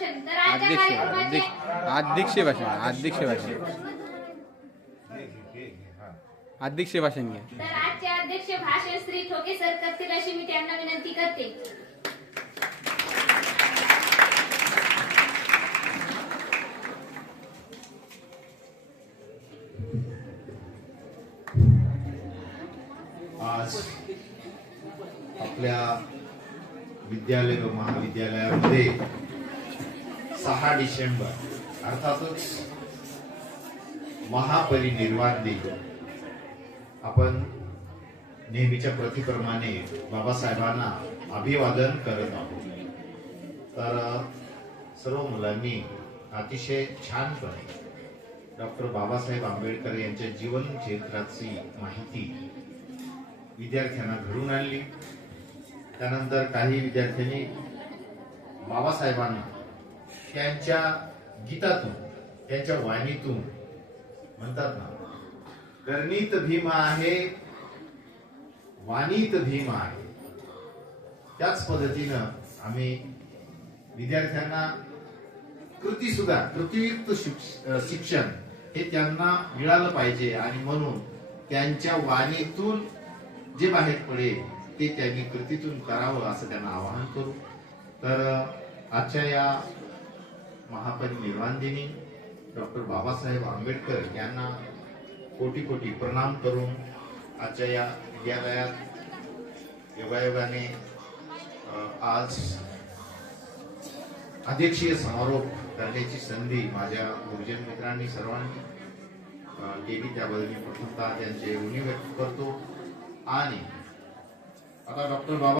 भाषण तर आजच्या कार्यक्रमाचे अध्यक्ष भाषण घ्या. तर आजचे अध्यक्ष भाषण श्री ठोके सर करतील अशी मी त्यांना विनंती करते. आज आपल्या विद्यालय व महाविद्यालयामध्ये 6 डिसेंबर अर्थातच महापरिनिर्वाण दिन आपण नेहमीच्या प्रथेप्रमाणे बाबासाहेबांना अभिवादन करत आहोत. तर सर्व मुलांनी अतिशय छानपणे डॉक्टर बाबासाहेब आंबेडकर यांच्या जीवन चरित्राची माहिती विद्यार्थ्यांना घडून आणली. त्यानंतर काही विद्यार्थ्यांनी बाबासाहेबांना त्यांच्या गीतातून त्यांच्या वाणीतून म्हणतात ना, कर्णीत भीम आहे वाणीत भीम आहे, त्याच पद्धतीनं आम्ही विद्यार्थ्यांना कृतीयुक्त शिक्षण हे त्यांना मिळालं पाहिजे आणि म्हणून त्यांच्या वाणीतून जे बाहेर पडेल ते त्यांनी कृतीतून करावं असं त्यांना आवाहन करू. तर आजच्या या महापरिनिर्वाण दिनी डॉक्टर बाबासाहेब आंबेडकर यांना कोटी कोटी प्रणाम करून आजच्या या विद्यालयात योगायोगाने आज अध्यक्षीय समारोप करण्याची संधी माझ्या गुरुजन मित्रांनी सर्वांनी केली, त्याबद्दल मी प्रथमतः त्यांचे ऋणी व्यक्त करतो. आणि आता डॉक्टर बाबा